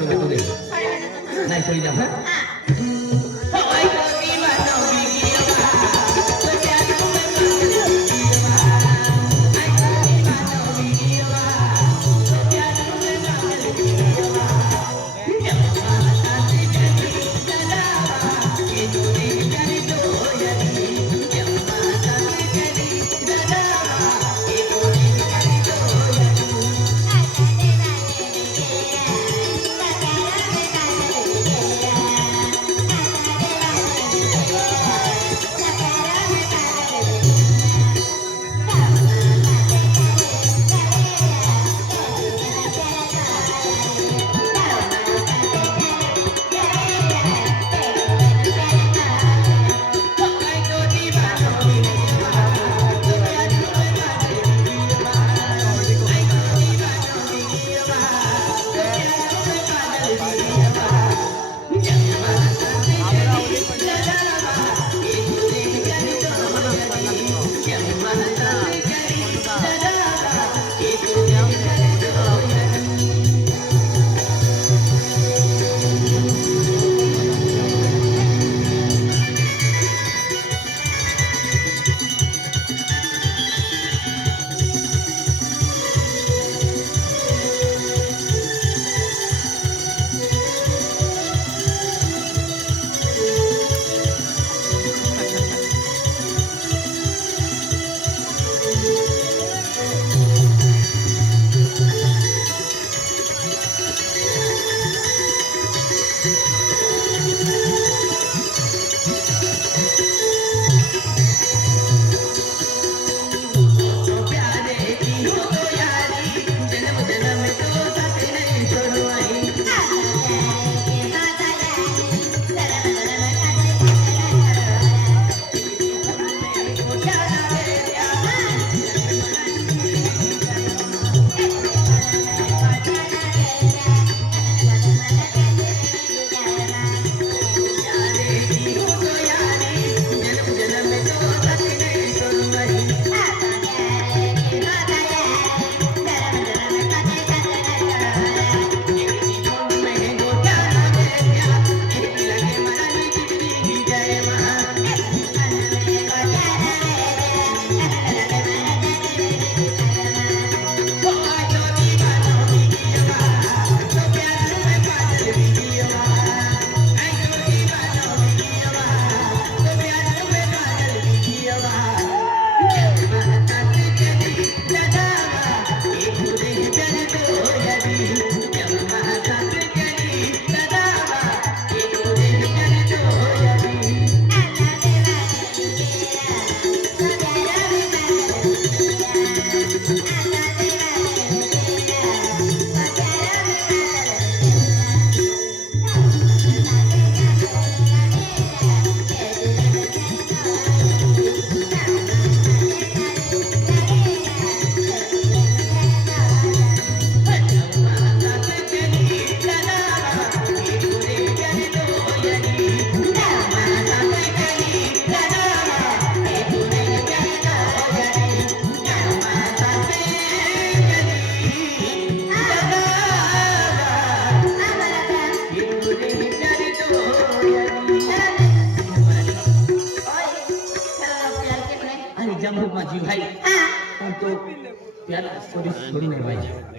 はど。ナイスリーダー。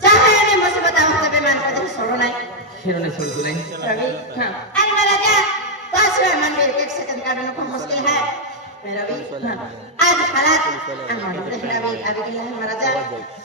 ચાહે એને મુસીબત આવશે બેમાન કદી છોડો નહીં ખેરોને છોડતો નહીં રવિ? આવી ગયા મહારાજા.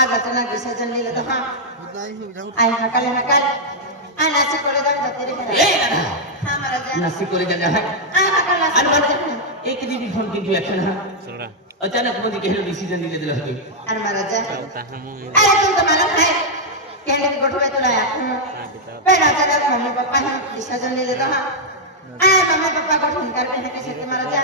আগতনা বিসর্জন নিলে তখন আই হাকালে হাকাল আই নাচি করে দাও যাতে রে এই দাদা হ্যাঁ মারা যায় নাচি করে দাও হ্যাঁ আই হাকাল আর মারা যায় एक ඒකෙදි फ़ोन කින් ක්ලක්ෂණ සරා अचानक मोदी कहलो डिसीज़न ले दिला होई अरे महाराजा अरे तुम तो मालूम है कहने के गोठवे तो लाया पर अचानक मम्मी पापा ने डिसीज़न ले लेता हाँ। अरे मम्मी पापा को फ़ोन करके है कैसे के महाराजा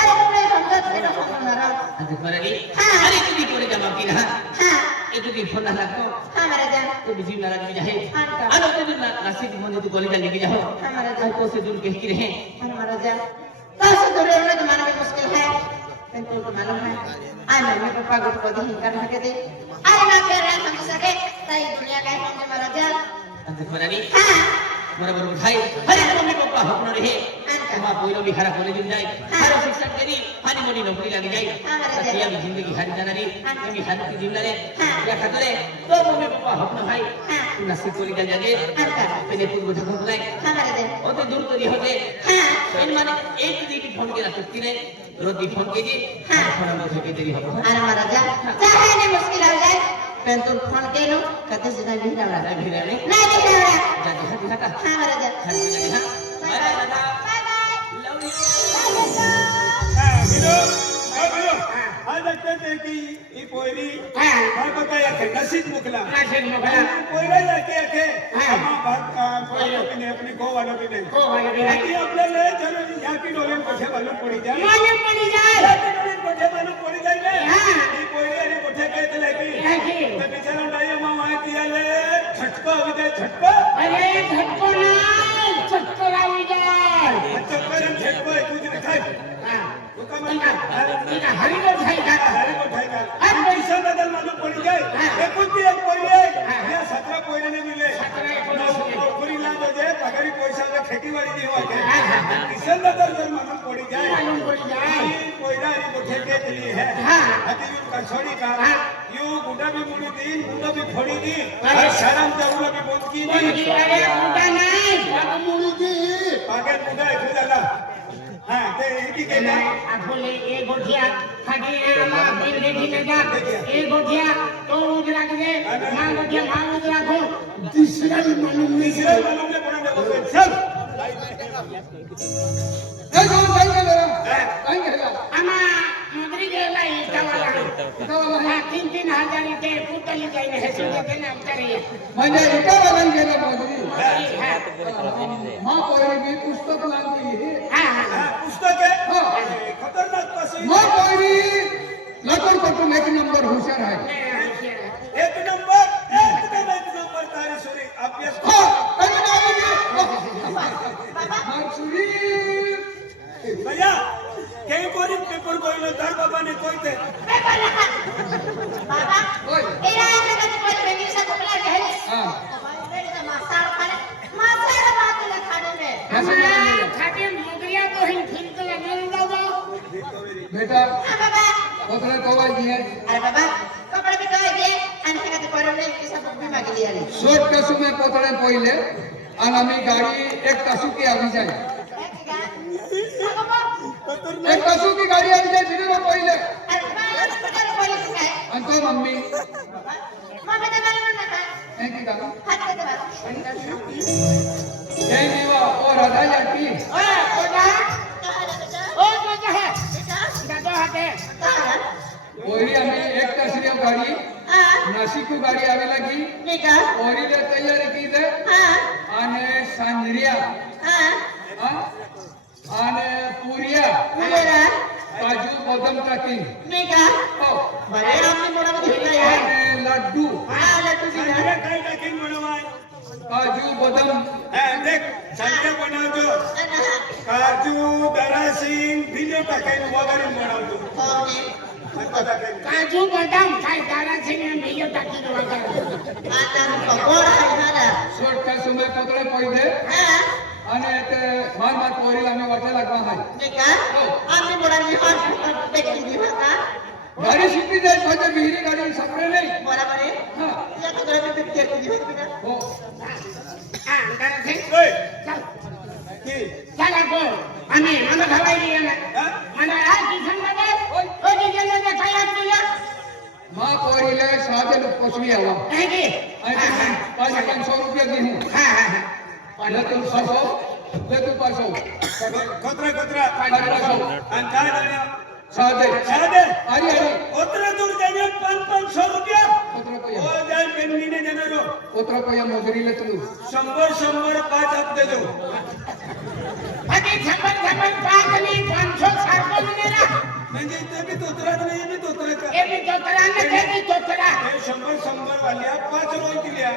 अरे तुमने समझा तुमने हाँ, तो फ़ोन ना रहा अरे मरगी अरे तू भी कोने जमा की रहा हाँ। एक दिन तो की फ़ोन ना रखो हाँ महाराजा तू तो बिज़ी ना रख जाए। हाँ अरे तू ना नासी फ़ोन तू गली जाने के जाओ हाँ। महाराजा तो से दूर कह के रहे। हाँ महाराजा जान कैसे दूर रहना जमाना में मुश्किल है लेकिन तुमको मालूम है आई मम्मी पापा को को ढूंढ कर रखे थे आई ना कर रहा समझ सके सही दुनिया का है हमारा जान अंत परनी हाँ मोरा बरोबर भाई हरे मम्मी पापा हपनो रहे हाँ, मां पोइलो भी खरा कॉलेज में जाए हरे शिक्षक करी हनी मोनी नौकरी लगी जाए हाँ, मेरा बचिया भी जिंदगी हरी जाना रे हाँ। कभी हरी की जिंदगी रे हाँ। নাসি করিটা জাগে আর তারা পেনে পূর্ব যখন বলে হামারে অত দূর করি হতে হ্যাঁ এর মানে এই যদি একটু ফোন করে রাখতে রে রোদি ফোন করে যে হ্যাঁ। ফোন আমার থেকে দেরি হবে। আর মারা যা চাহানে মুশকিল হয়ে যায়। পেন্টুল ফোন কেলো কত জনা ভিড়া না ভিড়া নেই না ভিড়া না যা যা যা হ্যাঁ মারা যা হ্যাঁ মারা যা bye bye bye bye. Love you হ্যাঁ ভিডিও। आज लक्षात आहे की ही पोयरी काय बघा याके नसीब मुकला पोयरा याके याके आम्हा भाग आ, पोयरो की नाही, अपनी गो वालो की नाही. याकी आपल्याला जर याकी डोळ्यात कोठे मालूम पडी जाय याकी डोळ्यात कोठे मालूम पडी जाय ने. ही पोयरी आणि कोठे काय त्याला की तर बिचारा नाही अम्मा माहिती आले झटका हवी जाय झटका चक्कर आणि झटका आहे तुझी रे काय तू का म्हणता? हरी ખેતીવાડી કિશન દાદા જર માલુમ પડી જાય માલુમ પડી જાય કોઈડારી બખે કેટલી હે હતી યુ કસોડી કા યુ ગુડા બી મુડી દી. ગુડા બી ફોડી દી અરે શરમ જવું બી બોંદકી દી અરે ગુડા નહીં મુડી દી પાગે ગુડા એટલું દાદા भी मुड़ी दी गुडा भी फोड़ी दी और शरम ज़रूर भी बोल की दी पागल मुडा है तू दादा हाँ ते इकी के ना तिसऱ्याला मालूम नाही तीसरे मालूम ने पड़ा दे चल। हे। जाऊन काय केलं काय केलं तीन तीन हज़ार इथे पुतली जाईन हे सगळे त्यांना आमच्याकडे म्हणजे एका वाजून गेलं मोजरी हा मग पोरी मी पुस्तक लागली हा हा हाँ। लकर कटून एक नंबर हुशार आहे एक नंबर एकदम एक नंबर तारी सुरी अभ्यास हो, आणि नाव घे. मग सुरी. भैया कई कोरी पेपर कोई नो धर बाबा ने कोई थे बाबा ओय. तेरा ऐसा का कोई बेबी सा कुपला के है हा. बेटे तो मासार खाने मासार बात ले खाने में असं काय केलं? खाते मुगरिया तो हिन फिरतो लागेल बाबा बेटा हाँ बाबा প্রথমে কবাই দিয়ে। আরে বাবা কপালে পে কবাই দিয়ে আমি টাকাতে পারলে কি সব বিমা গিয়ে আরে শর্ট কাসুমে প্রথমে পইলে আর আমি গাড়ি এক কাসুকে আবি যাই এক কাসুকে গাড়ি আবি যাই ভিডিও পইলে আর তো মাম্মি? মাম্মি তো বলব না থ্যাংক ইউ দাদা? হাত দিতে পারো এই হ্যাঁ দিবা ও রাধা যাকি ও রাধা ओरी आम्ही एक तासरी गाडी हाँ नाशिक गाडी आवी लागी। ठीक है ओरीला तयारी केली हाँ आणि सांजरिया। हाँ? हा? आणि पुरिया। मेरा काजू बदाम टाकी। ठीक है। हो बड़े आपने मोड़ा में दिख रहा है। કાજુ બદામ ખાય તારા છે ને બીજો તાકી નો વાગા આ તારો પકોડા ખાનારા સોટા સુમે પકડે પડી દે અને તે માર માર કોરી લામે વાટે લાગવા હાય. નેકા આમે બોલા ની હાથ બેકી દી હતા ગાડી સીધી જાય તો જે ગાડી સપરે નહીં. બરાબર હે? હા. યે તો ગાડી તે દી હો હા. અંધારા છે? ઓય. ચાલ. ચાલ આગો અને મને ખવાઈ દે ને હા? कोचमी आवा है कि? हाँ हाँ। 500 रुपया दी हूँ। हाँ हाँ हाँ। ले तू 600 ले तू 500 कोतरा कोतरा 500 अन काय दिया सादे। सादे। अरे अरे। कोतरा दूर जाने 500 रुपया। कोतरा पया ओ जाय पेन्नी ने देनारो कोतरा पया मजुरी ले तू। 100 100 पाच आप दे दो। अरे 56 56 पाच आणि 500 सारखं मिळेला म्हणजे ते बी धोतरा नाही बी धोतरा का हे मी धोतरा आणि ते मी धोतरा हे शंभर शंभर वाल्या पाच रोय दिल्या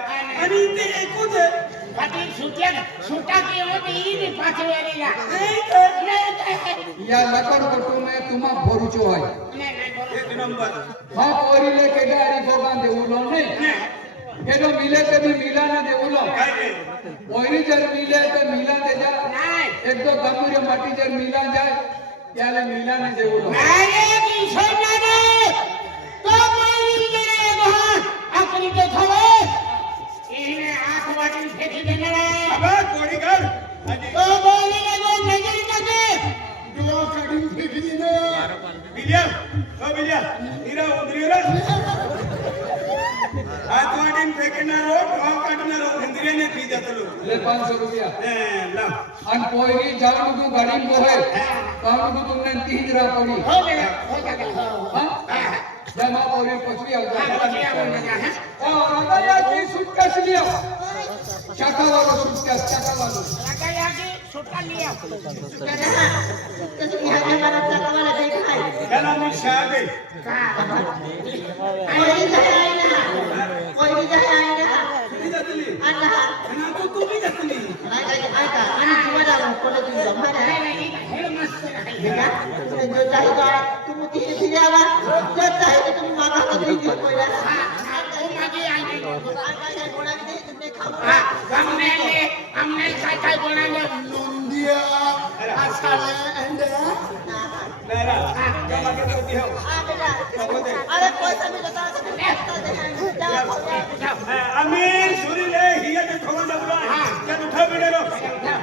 आणि ते। एकूच पाटील सुट्या सुटा घेऊन ही पाच वेळेला या लकड गोटू में तुम्हा भरूचो आहे एक नंबर। हा पोरीले के गाडी सोबान देऊलो नाही। केलो मिले तो ते मी मिला ना देऊलो पोरी जर मिले तर मिला दे जा। एक दो गंभीर माटी जर मिला जाए। ત્યારે લીલાને જેવું મારે કિશોરને તો મારી જરે ભગવાન આપણી કે થવે. એને આંખ વાટી ફેંકી દેનારા હવે કોડી કર તો હીરા ઉતરી રે. હાથવાડીન ફેંકનાર હો ઠોં કાઢનાર હો ઇન્દ્રિયને પી જતલો લે 500 રૂપિયા હે લા અન કોઈની જાણ તું ગાડી મોહે કામ તું તમને 30 રા પડી હો બેટા હો કાકા હા હા जमा पौरी पचवी अवतार सुटका लिया चाका वाला सुटका चाका वाला चाका या की सुटका लिया सुटका ना तो तुम यहाँ पे मारा चाका वाला देखा है चलो मैं शादी का कोई जाए आए ना कोई जाए आए ना तुम्ही जातली अन्ना अन्ना तो तुम्ही जातली। তুমি ধীরে ধীরে আবার আমি শরীরে হিয়াতে খবর দেবো কেন উঠাবে না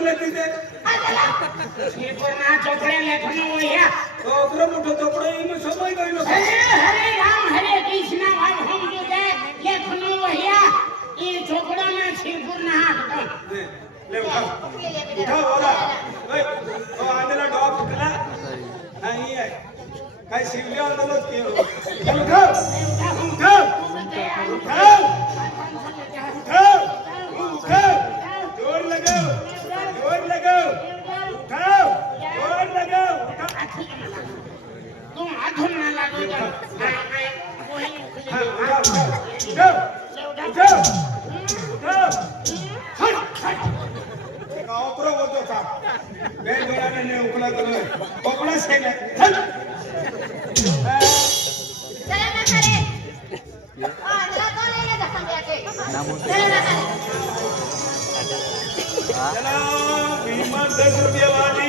લેટર લેતી છે. સ્લીપર ના ચોપડે લેટર નો હોય છોકરો મોટો ચોપડો એનો સમય ગયો હરે હરે રામ હરે કૃષ્ણ વાલ હમ કઈ શિવલે આંધળો કેરો ઉઠાવ. ઉઠાવ. ઉઠાવ. ઉઠાવ. तुम हाथ धोने लगो ऑपरो बोलतो का बे डोळ्याने ने उकला कलो कोपडा सेने चल। चला ना करे आंधळा कोण येले दसन द्याचे चला ना करे चला भीमा 10 रुपये वाली।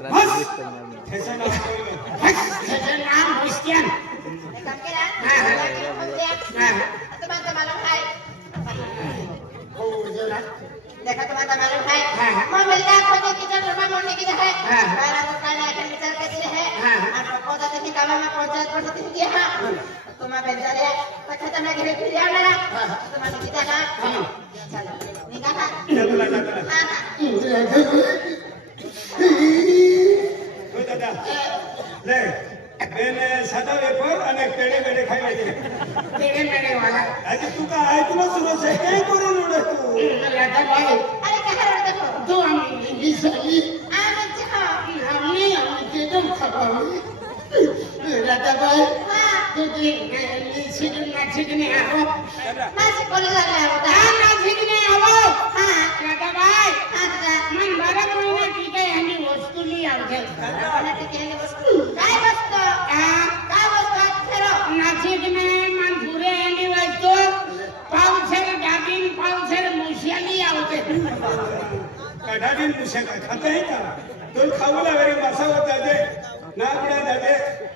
हा. मालूम आहे देखा तुम्हाला मालूम है हाँ, हाँ। मैं मिलता है खोजे किचन रूम में मोड़ने की है हाँ, हाँ। मेरा तो कहना है कि विचार के दिन है हाँ, हाँ। और पौधा देखी काम में पहुँचा दिन दिया हाँ तुम्हारा बेचा रे अच्छा तुमने घरे फिर आ ना तुम्हारे किता का चलो चला हाँ हाँ हो લે બેને સદાવે પર અને પેડે પેડે ખાઈ લે પેડે પેડે વાળા આજે તું કા આય તું સુરો છે કે કરો નડે તું લાગા ભાઈ અરે કહા રડે તો તો આમ ઈ સલી આમ ચા આમને આમ કે દમ ખબાવી રાતા ભાઈ તો કે ની છીકન ના છીકને આવો માસી કોલે લાગે આવો ધામ ના છીકને આવો હા રાતા ભાઈ હા મન ભરત મને કી કે वस्तू काय वस्तू काय वस्तू आहे खरं नाशिकने मन पुरे आणि वस्तू पावसर गाडीन पावसर मुशाली आवडेल कढाडीन मुशा काय खाता है का दोन खाऊला वेरी मासा होता जे ना बिना जाते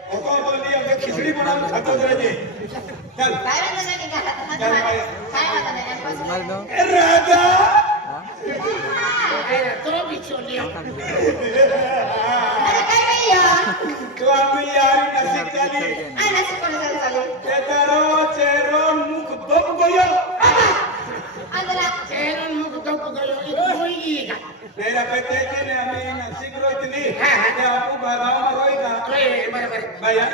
ओको बोलली अबे खिचडी बनावून खातो राजे चल काय म्हणता नाही का काय बाई? काय म्हणता नाही ए, नसीब का मेरा बेटे के ने आम्ही नाशिक रोइतली हा, हा. ते आपू गावाला रोई का होय बरोबर बाया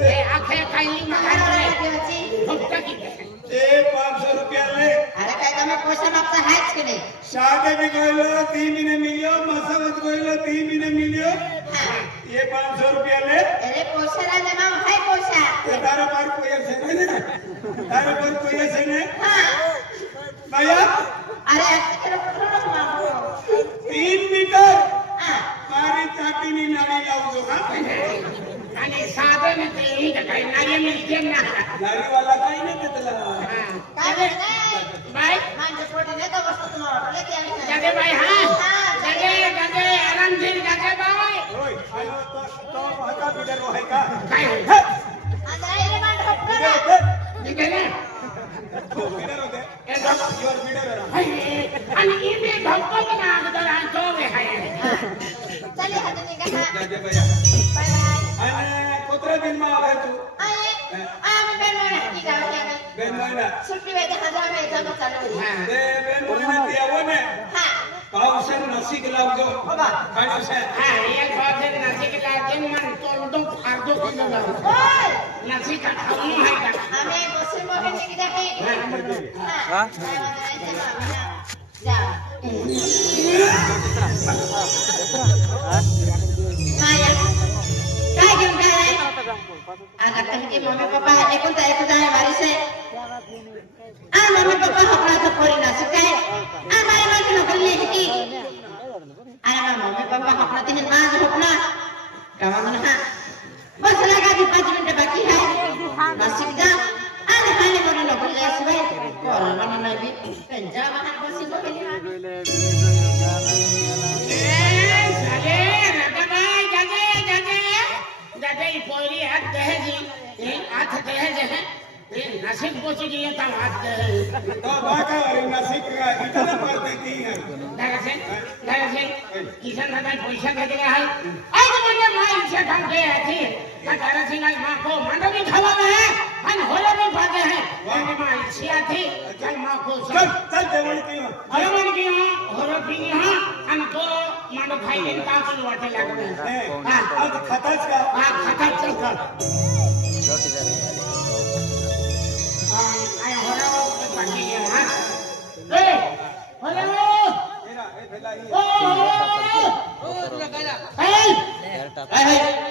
हे आखे खाली महाराज काय देवाची फक्त किती ते 500 रुपया ले अरे काय का मागता आहेच की नाही? शादे भी गयो तीन महीने मिलियो मसावत गयो तीन महीने मिलियो हा. ये 500 रुपया ले अरे पैसा जमा आहे पैसा ते तारा पार कोई ऐसे नहीं ना. तारा पार कोई ऐसे नहीं. हा. बाया अरे तीन मीटर. हा. मारी चाटीनी नाडी लावजो हा. आणि साधन ते ही काही नाही मिळते ना काही नाही बाय का जगे बाय हा। जगे जगे आराम जगे बाय होय तो तो हाता बिडर आहे का काय हे, आंध्रा इले मांड हटकं बिडर ना. होते निघे ना हो, बिडर होते ए डॉ- युअर बिडर हाय, आणि इथे धक्का ना अगोदर आणि तो बी हाय चले निघा भैया बाय बाय आणि कुत्रा दिन मा आलाय तू। बेन मोहन બેન મોયના છોટી વેદે હજાર મે જમ ચાલુ હા બે બેન મોયના તે આવો ને હા ભાવ છે નસીક લાવજો બાબા ખાડો છે હા એ ભાવ છે નસીક લાવજો મન તો ઉડો ફારદો કો લાવ ઓય નસીક ખાવું હે અમે બસે મોહે ને કીધા હે હા જા માયા કાઈ ગમ કાઈ આગળ કહી મમ્મી પપ્પા એકુતા એકુતા મારી છે આ મારા તો કહોકડા તો કરી ના શકાય આ મારા માટે નોકરી લેતી अच्छी थी चल मां को चल चल देवण की देवण की होरो की हां आणि तो मानो भाई ने का चल वाटे लागले हां. अब खताच का? हां खताच चल का रोटी झाली हां आय होरो के पाटी ले हां ए होरो ए भेला ओ ओ तुला काय ए.